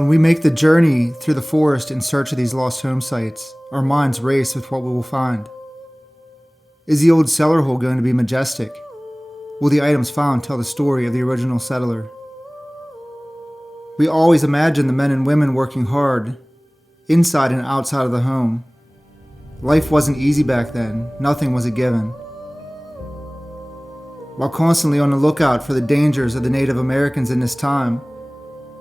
When we make the journey through the forest in search of these lost home sites, our minds race with what we will find. Is the old cellar hole going to be majestic? Will the items found tell the story of the original settler? We always imagine the men and women working hard, inside and outside of the home. Life wasn't easy back then. Nothing was a given. While constantly on the lookout for the dangers of the Native Americans in this time,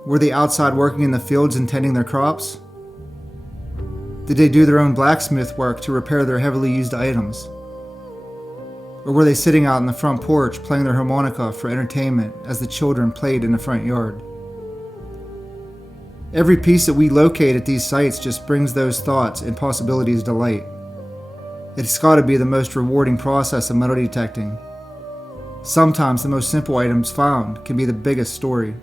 were they outside working in the fields and tending their crops? Did they do their own blacksmith work to repair their heavily used items? Or were they sitting out on the front porch playing their harmonica for entertainment as the children played in the front yard? Every piece that we locate at these sites just brings those thoughts and possibilities to light. It's got to be the most rewarding process of metal detecting. Sometimes the most simple items found can be the biggest story.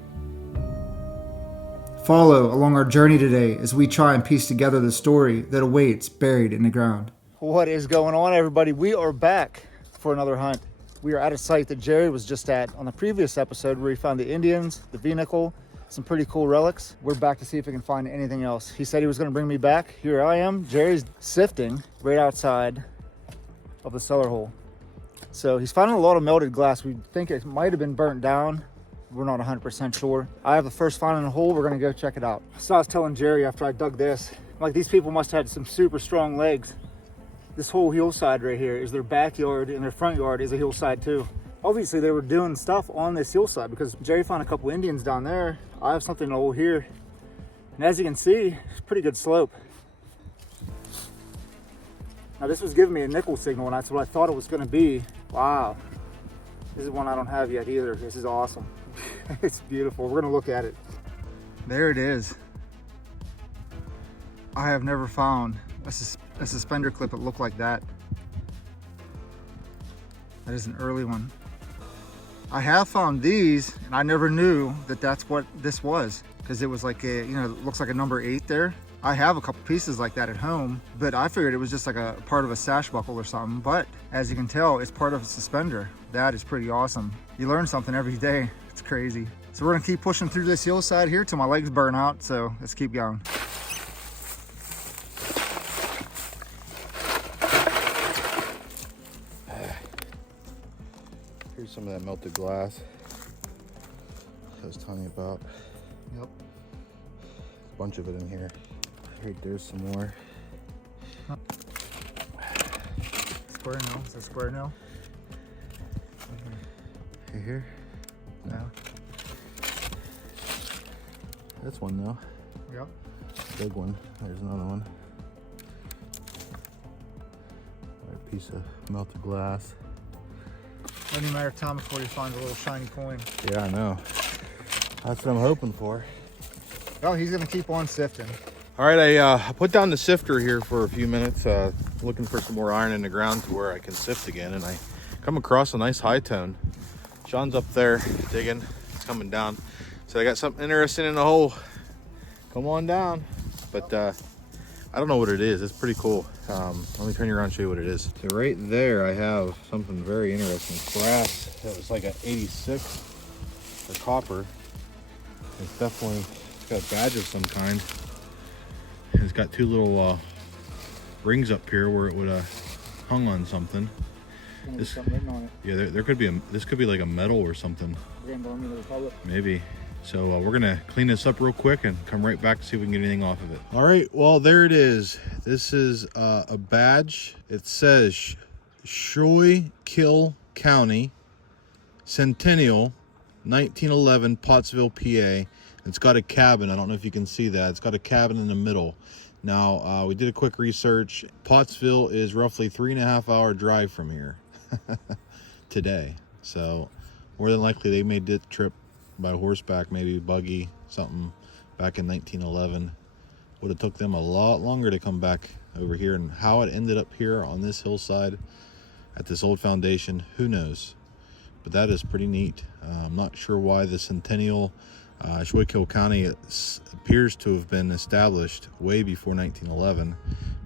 Follow along our journey today as we try and piece together the story that awaits buried in the ground. What is going on, everybody? We are back for another hunt. We are at a site that Jerry was just at on the previous episode where he found the Indians, the V-nickel, some pretty cool relics. We're back to see if we can find anything else. He said he was going to bring me back. Here I am. Jerry's sifting right outside of the cellar hole. So he's finding a lot of melted glass. We think it might have been burnt down. We're not 100% sure. I have the first find in the hole. We're going to go check it out. So I was telling Jerry after I dug this, like, these people must have had some super strong legs. This whole hillside right here is their backyard, and their front yard is a hillside too. Obviously they were doing stuff on this hillside because Jerry found a couple Indians down there. I have something old here. And as you can see, it's a pretty good slope. Now this was giving me a nickel signal, and that's what I thought it was going to be. Wow. This is one I don't have yet either. This is awesome. It's beautiful. We're going to look at it. There it is. I have never found a suspender clip that looked like that. That is an early one. I have found these, and I never knew that that's what this was, because it was like a, you know, it looks like a number 8 there. I have a couple pieces like that at home, but I figured it was just like a part of a sash buckle or something. But as you can tell, it's part of a suspender. That is pretty awesome. You learn something every day. It's crazy. So we're gonna keep pushing through this hillside here till my legs burn out. So let's keep going. Here's some of that melted glass I was telling you about. Yep. A bunch of it in here. Right, there's some more. Square nail. Is that square nail? Here? No. That's one though. Yep. Big one. There's another one. A piece of melted glass. Only a matter of time before you find a little shiny coin. Yeah, I know. That's what I'm hoping for. Oh, he's gonna keep on sifting. All right, I put down the sifter here for a few minutes, looking for some more iron in the ground to where I can sift again, and I come across a nice high tone. Sean's up there digging, it's coming down. So I got something interesting in the hole. Come on down. But I don't know what it is. It's pretty cool. Let me turn you around and show you what it is. So right there I have something very interesting. Brass that was like an 86 for copper. It's definitely, it's got a badge of some kind. It's got two little rings up here where it would have hung on something. This, something written on it. Yeah, there could be this could be like a medal or something. Maybe. So we're gonna clean this up real quick and come right back to see if we can get anything off of it. All right, well, there it is. This is a badge. It says Schuylkill County Centennial 1911 Pottsville, PA. It's got a cabin. I don't know if you can see that. It's got a cabin in the middle. Now, we did a quick research. Pottsville is roughly 3.5 hour drive from here today. So more than likely they made the trip by horseback, maybe buggy, something back in 1911. Would have took them a lot longer to come back over here, and how it ended up here on this hillside at this old foundation, who knows? But that is pretty neat. I'm not sure why the Centennial Schuylkill County appears to have been established way before 1911,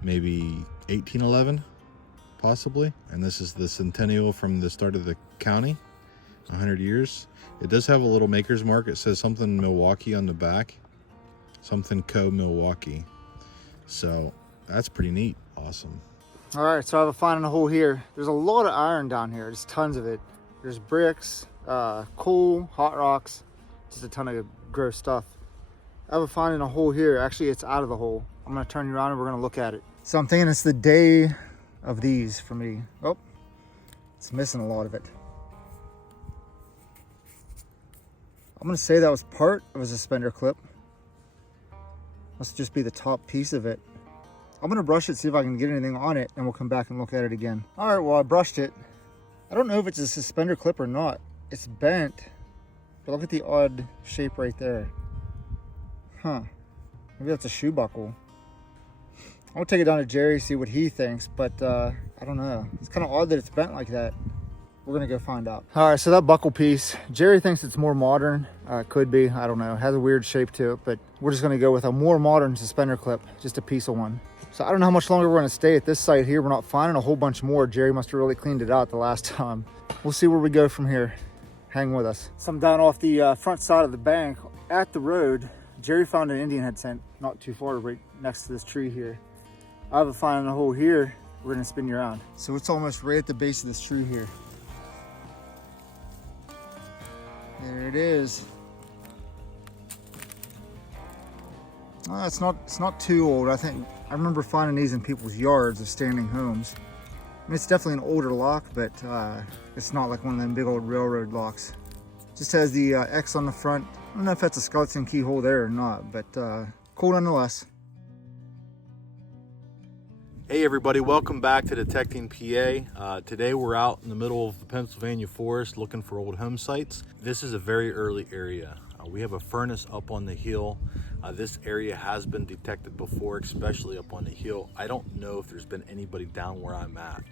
maybe 1811, possibly. And this is the centennial from the start of the county, 100 years. It does have a little maker's mark. It says something Milwaukee on the back. Something Co. Milwaukee. So that's pretty neat. Awesome. All right, so I have a find in a hole here. There's a lot of iron down here. There's tons of it. There's bricks, coal, hot rocks, just a ton of gross stuff. I have a find in a hole here. Actually, it's out of the hole. I'm gonna turn you around and we're gonna look at it. So I'm thinking it's the day of these for me. Oh, it's missing a lot of it. I'm gonna say that was part of a suspender clip. Must just be the top piece of it. I'm gonna brush it, see if I can get anything on it, and we'll come back and look at it again. All right, well, I brushed it. I don't know if it's a suspender clip or not. It's bent, but look at the odd shape right there. Huh, maybe that's a shoe buckle. I'll take it down to Jerry, see what he thinks, but I don't know. It's kind of odd that it's bent like that. We're gonna go find out. All right, so that buckle piece, Jerry thinks it's more modern. Could be, I don't know. It has a weird shape to it, but we're just gonna go with a more modern suspender clip, just a piece of one. So I don't know how much longer we're gonna stay at this site here. We're not finding a whole bunch more. Jerry must have really cleaned it out the last time. We'll see where we go from here. Hang with us. So I'm down off the front side of the bank at the road. Jerry found an Indian head scent not too far, right next to this tree here. I have a find in a hole here. We're gonna spin you around. So it's almost right at the base of this tree here. There it is. Oh, it's not too old. I remember finding these in people's yards of standing homes. I mean, it's definitely an older lock, but it's not like one of them big old railroad locks. Just has the X on the front. I don't know if that's a skeleton keyhole there or not, but cool nonetheless. Hey everybody, welcome back to Detecting PA. Today we're out in the middle of the Pennsylvania forest looking for old home sites. This is a very early area. We have a furnace up on the hill. This area has been detected before, especially up on the hill. I don't know if there's been anybody down where I'm at.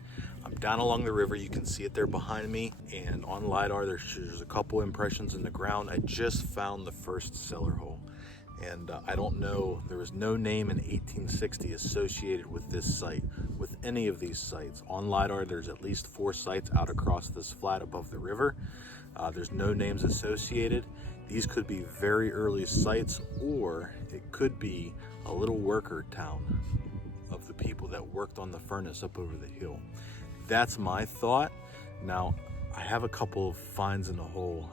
I'm down along the river, you can see it there behind me, and on LiDAR there's a couple impressions in the ground. I just found the first cellar hole. And I don't know, there was no name in 1860 associated with this site, with any of these sites. On LiDAR, there's at least 4 sites out across this flat above the river. There's no names associated. These could be very early sites, or it could be a little worker town of the people that worked on the furnace up over the hill. That's my thought. Now, I have a couple of finds in the hole,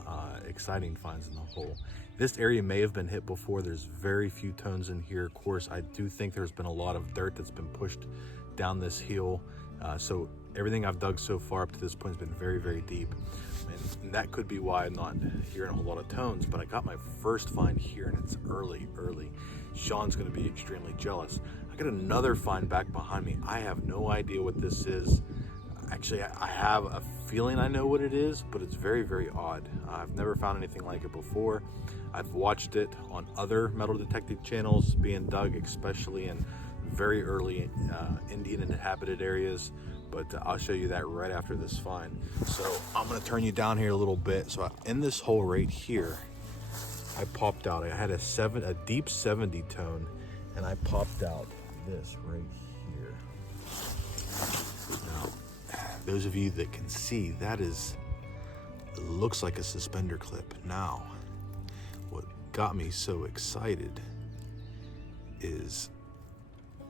exciting finds in the hole. This area may have been hit before. There's very few tones in here. Of course, I do think there's been a lot of dirt that's been pushed down this hill. So everything I've dug so far up to this point has been very, very deep. And that could be why I'm not hearing a whole lot of tones, but I got my first find here and it's early. Sean's gonna be extremely jealous. I got another find back behind me. I have no idea what this is. Actually, I have a feeling I know what it is, but it's very, very odd. I've never found anything like it before. I've watched it on other metal detecting channels being dug, especially in very early Indian inhabited areas, but I'll show you that right after this find. So I'm gonna turn you down here a little bit. So in this hole right here, I popped out, I had a deep 70 tone, and I popped out this right here. Now, those of you that can see, that is, it looks like a suspender clip. Now, what got me so excited is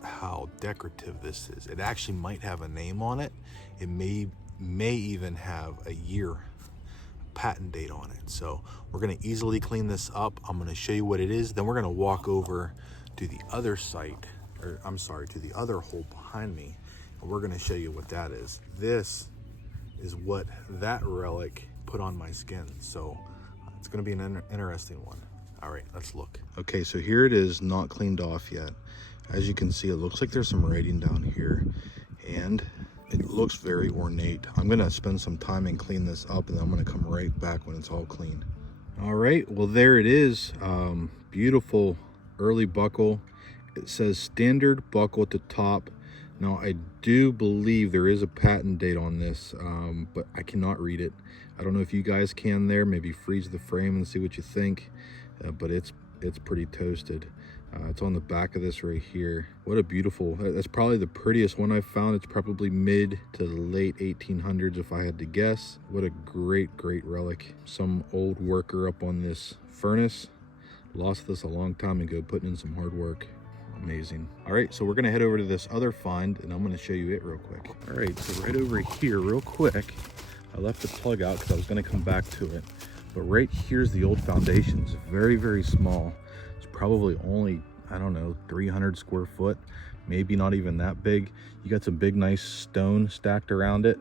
how decorative this is. It actually might have a name on it. It may even have a year patent date on it. So we're gonna easily clean this up. I'm gonna show you what it is. Then we're gonna walk over to the other site, or I'm sorry, to the other hole behind me. And we're gonna show you what that is. This is what that relic put on my skin. So it's gonna be an interesting one. All right, let's look. Okay, so here it is, not cleaned off yet. As you can see, it looks like there's some writing down here, and it looks very ornate. I'm gonna spend some time and clean this up, and then I'm gonna come right back when it's all clean. All right, well, there it is. Beautiful early buckle. It says standard buckle at the top. Now, I do believe there is a patent date on this, but I cannot read it. I don't know if you guys can there. Maybe freeze the frame and see what you think, but it's pretty toasted. It's on the back of this right here. What a beautiful, that's probably the prettiest one I've found. It's probably mid to the late 1800s if I had to guess. What a great, great relic. Some old worker up on this furnace Lost this a long time ago, putting in some hard work. Amazing. All right, so we're gonna head over to this other find and I'm gonna show you it real quick. All right, so right over here real quick, I left the plug out because I was gonna come back to it. But right here's the old foundations, very, very small. It's probably only, I don't know, 300 square foot, maybe not even that big. You got some big, nice stone stacked around it.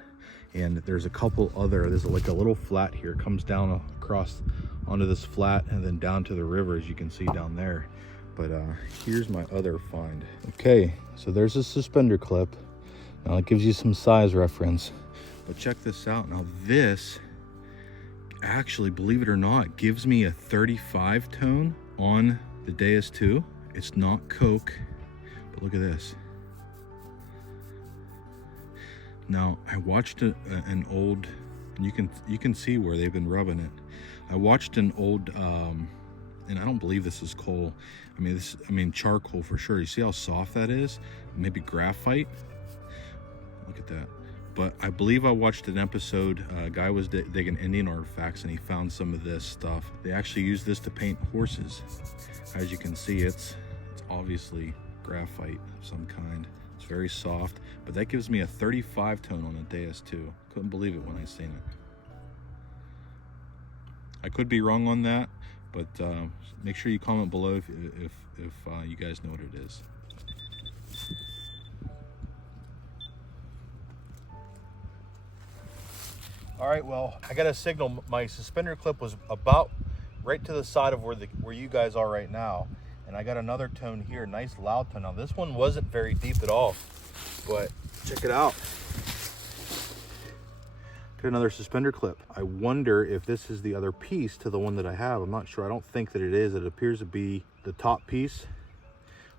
And there's a couple other, there's like a little flat here, comes down across onto this flat and then down to the river, as you can see down there. But here's my other find. Okay, so there's a suspender clip. Now it gives you some size reference, but check this out. Now this actually, believe it or not, gives me a 35 tone on the Deus 2. It's not Coke, but look at this. Now I watched an old, you can see where they've been rubbing it. I watched an old, and I don't believe this is coal. I mean charcoal for sure. You see how soft that is? Maybe graphite. Look at that. But I believe I watched an episode. A guy was digging Indian artifacts and he found some of this stuff. They actually use this to paint horses. As you can see, it's obviously graphite of some kind. It's very soft, but that gives me a 35 tone on a Deus 2. Couldn't believe it when I seen it. I could be wrong on that, but make sure you comment below if you guys know what it is. All right, well, I got a signal. My suspender clip was about right to the side of where you guys are right now. And I got another tone here, nice loud tone. Now this one wasn't very deep at all, but check it out. Got another suspender clip. I wonder if this is the other piece to the one that I have. I'm not sure. I don't think that it is. It appears to be the top piece,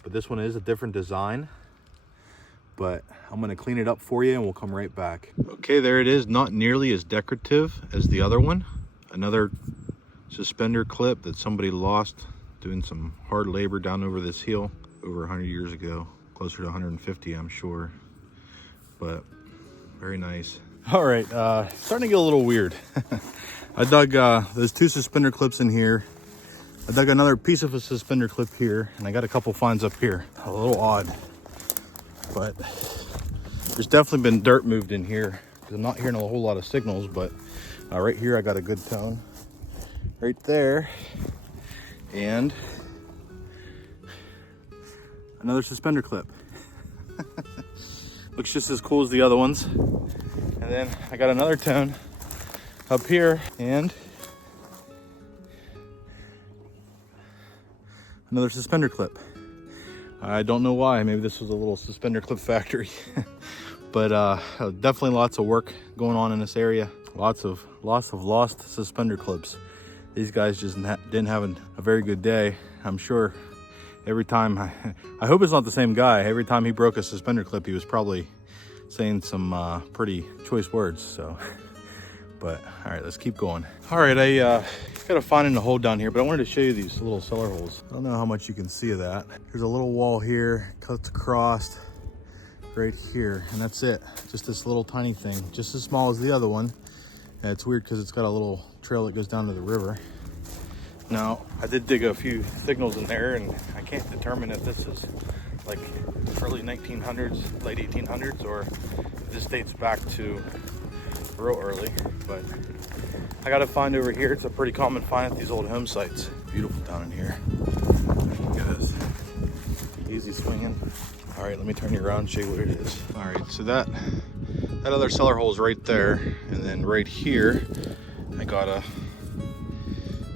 but this one is a different design. But I'm gonna clean it up for you and we'll come right back. Okay, there it is. Not nearly as decorative as the other one. Another suspender clip that somebody lost doing some hard labor down over this hill over 100 years ago. Closer to 150, I'm sure. But very nice. All right, starting to get a little weird. I dug those two suspender clips in here. I dug another piece of a suspender clip here, and I got a couple finds up here. A little odd, but there's definitely been dirt moved in here because I'm not hearing a whole lot of signals. But right here I got a good tone right there, and another suspender clip. Looks just as cool as the other ones. And then I got another tone up here and another suspender clip. I don't know why. Maybe this was a little suspender clip factory. But definitely lots of work going on in this area. Lots of lost suspender clips. These guys just didn't have a very good day. I'm sure every time, I hope it's not the same guy. Every time he broke a suspender clip, he was probably saying some pretty choice words. So, but all right, let's keep going. All right, I got a find in the hole down here, but I wanted to show you these little cellar holes. I don't know how much you can see of that. There's a little wall here, cuts across right here, and that's it. Just this little tiny thing, just as small as the other one. And it's weird because it's got a little trail that goes down to the river. Now, I did dig a few signals in there, and I can't determine if this is like early 1900s, late 1800s, or if this dates back to real early. But I got a find over here. It's a pretty common find at these old home sites. Beautiful down in here. Look at this. Easy swinging. All right, let me turn you around and show you what it is. All right, so that other cellar hole is right there, and then right here, I got a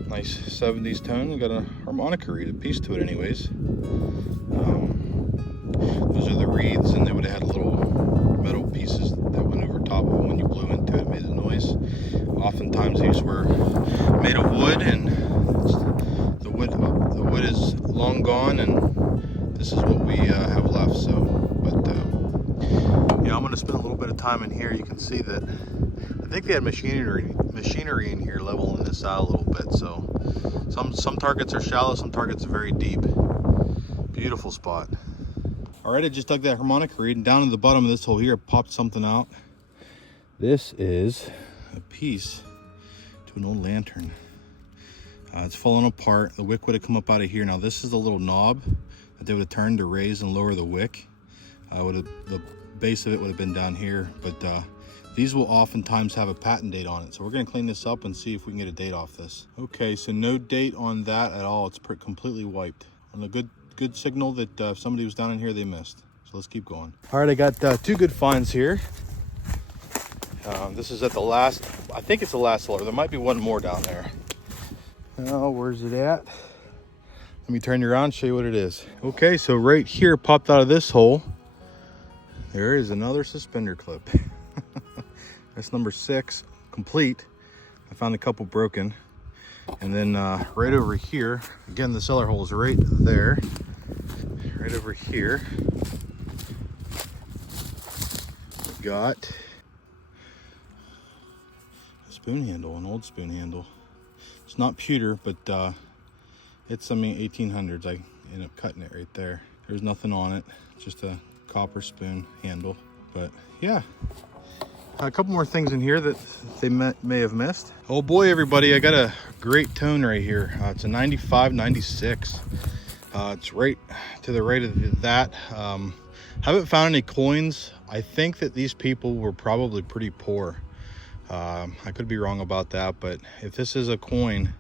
nice 70s tone. I got a harmonica reed, a piece to it anyways. Those are the reeds, and they would have had little metal pieces that went over top of them. When you blew into it, it made a noise. Oftentimes these were made of wood, and the wood is long gone, and this is what we have left. So, but yeah, I'm gonna spend a little bit of time in here. You can see that I think they had machinery in here leveling this out a little bit. So some targets are shallow, some targets are very deep. Beautiful spot. All right, I just dug that harmonica reed, and down in the bottom of this hole here, popped something out. This is a piece to an old lantern. It's falling apart. The wick would have come up out of here. Now this is the little knob that they would have turned to raise and lower the wick. The base of it would have been down here, but these will oftentimes have a patent date on it. So we're gonna clean this up and see if we can get a date off this. Okay, so no date on that at all. It's completely wiped. And a good signal that if somebody was down in here, they missed. So let's keep going. All right, I got 2 good finds here. This is at the last, I think it's the last cellar. There might be one more down there. Oh, where's it at? Let me turn you around and show you what it is. Okay, so right here, popped out of this hole, there is another suspender clip. That's number 6, complete. I found a couple broken. And then right over here, again, the cellar hole is right there. Right over here, we got a spoon handle, an old spoon handle. It's not pewter, but it's, I mean, 1800s. I ended up cutting it right there. There's nothing on it, just a copper spoon handle. But yeah, a couple more things in here that they may have missed. Oh boy, everybody, I got a great tone right here. It's a 95, 96. It's right to the right of that. Haven't found any coins. I think that these people were probably pretty poor. I could be wrong about that, but if this is a coin,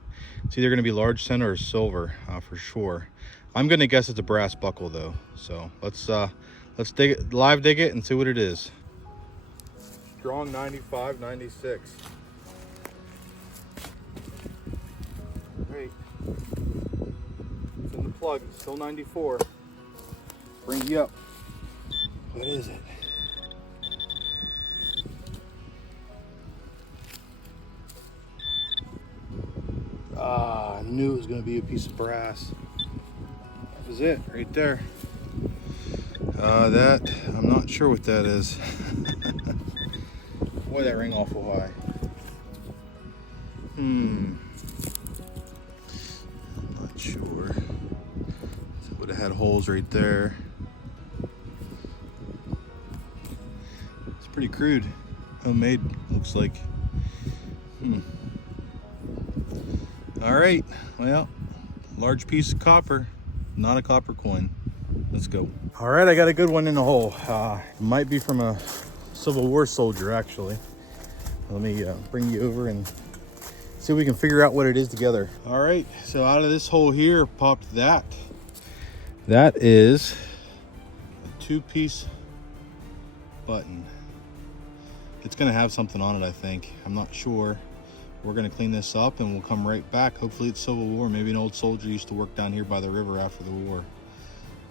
it's either going to be large center or silver for sure. I'm going to guess it's a brass buckle though. So let's dig it, live dig it, and see what it is. Strong 95, 96. Great. It's in the plug. It's still 94. Bring you up. What is it? I knew it was going to be a piece of brass. That was it, right there. That, I'm not sure what that is. Boy, that rang awful high. I'm not sure. It would have had holes right there. It's pretty crude. Homemade, looks like. All right, well, large piece of copper, not a copper coin. Let's go. All right, I got a good one in the hole. It might be from a Civil War soldier, actually. Let me bring you over and see if we can figure out what it is together. All right, so out of this hole here popped that. That is a 2-piece button. It's gonna have something on it, I think. I'm not sure. We're gonna clean this up and we'll come right back. Hopefully it's Civil War. Maybe an old soldier used to work down here by the river after the war.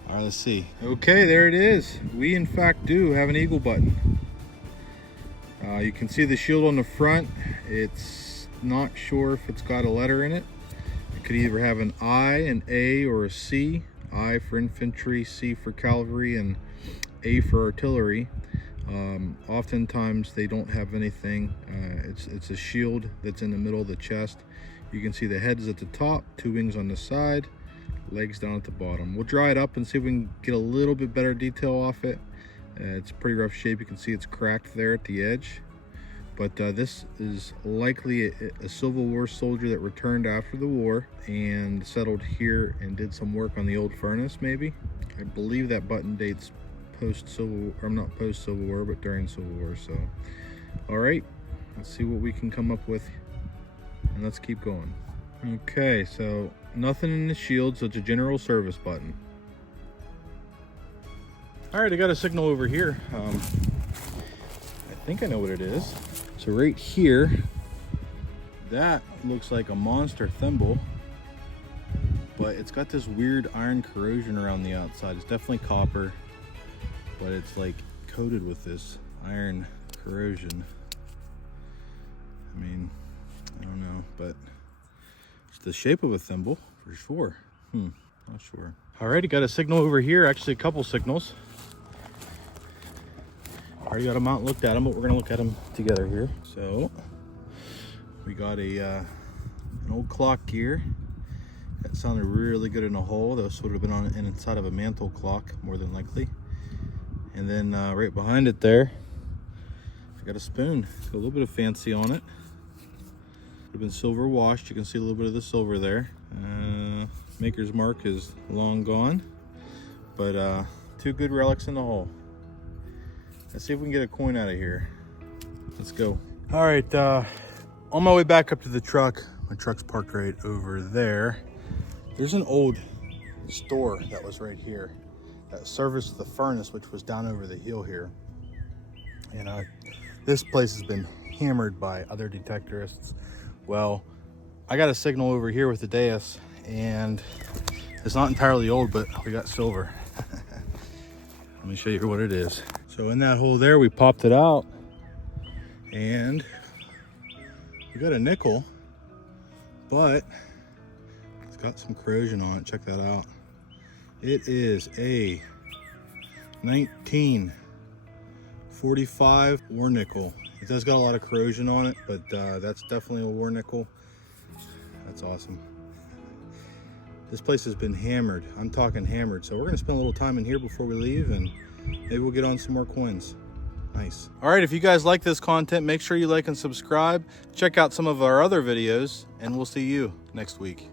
All right, let's see. Okay, there it is. We in fact do have an eagle button. You can see the shield on the front. It's not sure if it's got a letter in it. It could either have an I, an A, or a C. I for infantry, C for cavalry, and A for artillery. Oftentimes they don't have anything. It's a shield that's in the middle of the chest. You can see the head is at the top, 2 wings on the side, legs down at the bottom. We'll dry it up and see if we can get a little bit better detail off it. It's pretty rough shape. You can see it's cracked there at the edge. But this is likely a Civil War soldier that returned after the war and settled here and did some work on the old furnace, maybe. I believe that button dates post-Civil, or not post-Civil War, but during Civil War. So, all right, let's see what we can come up with, and let's keep going. Okay, so nothing in the shield, so it's a general service button. All right, I got a signal over here. I think I know what it is. So right here, that looks like a monster thimble, but it's got this weird iron corrosion around the outside. It's definitely copper, but it's like coated with this iron corrosion. I mean, I don't know, but it's the shape of a thimble for sure. Not sure. All right, I got a signal over here, actually a couple signals. Already got them out and looked at them, but we're gonna look at them together here. So we got an old clock gear that sounded really good in a hole. This would have been on inside of a mantle clock, more than likely. And then right behind it there, I got a spoon. Got a little bit of fancy on it. Would have They've been silver washed. You can see a little bit of the silver there. Maker's mark is long gone, but 2 good relics in the hole. Let's see if we can get a coin out of here. Let's go. All right, on my way back up to the truck, my truck's parked right over there. There's an old store that was right here that serviced the furnace, which was down over the hill here. And this place has been hammered by other detectorists. Well, I got a signal over here with the dais, and it's not entirely old, but we got silver. Let me show you what it is. So in that hole there, we popped it out, and we got a nickel, but it's got some corrosion on it. Check that out. It is a 1945 war nickel. It does got a lot of corrosion on it, but that's definitely a war nickel. That's awesome. This place has been hammered. I'm talking hammered. So we're gonna spend a little time in here before we leave, and maybe we'll get on some more coins. Nice. All right, if you guys like this content, make sure you like and subscribe. Check out some of our other videos, and we'll see you next week.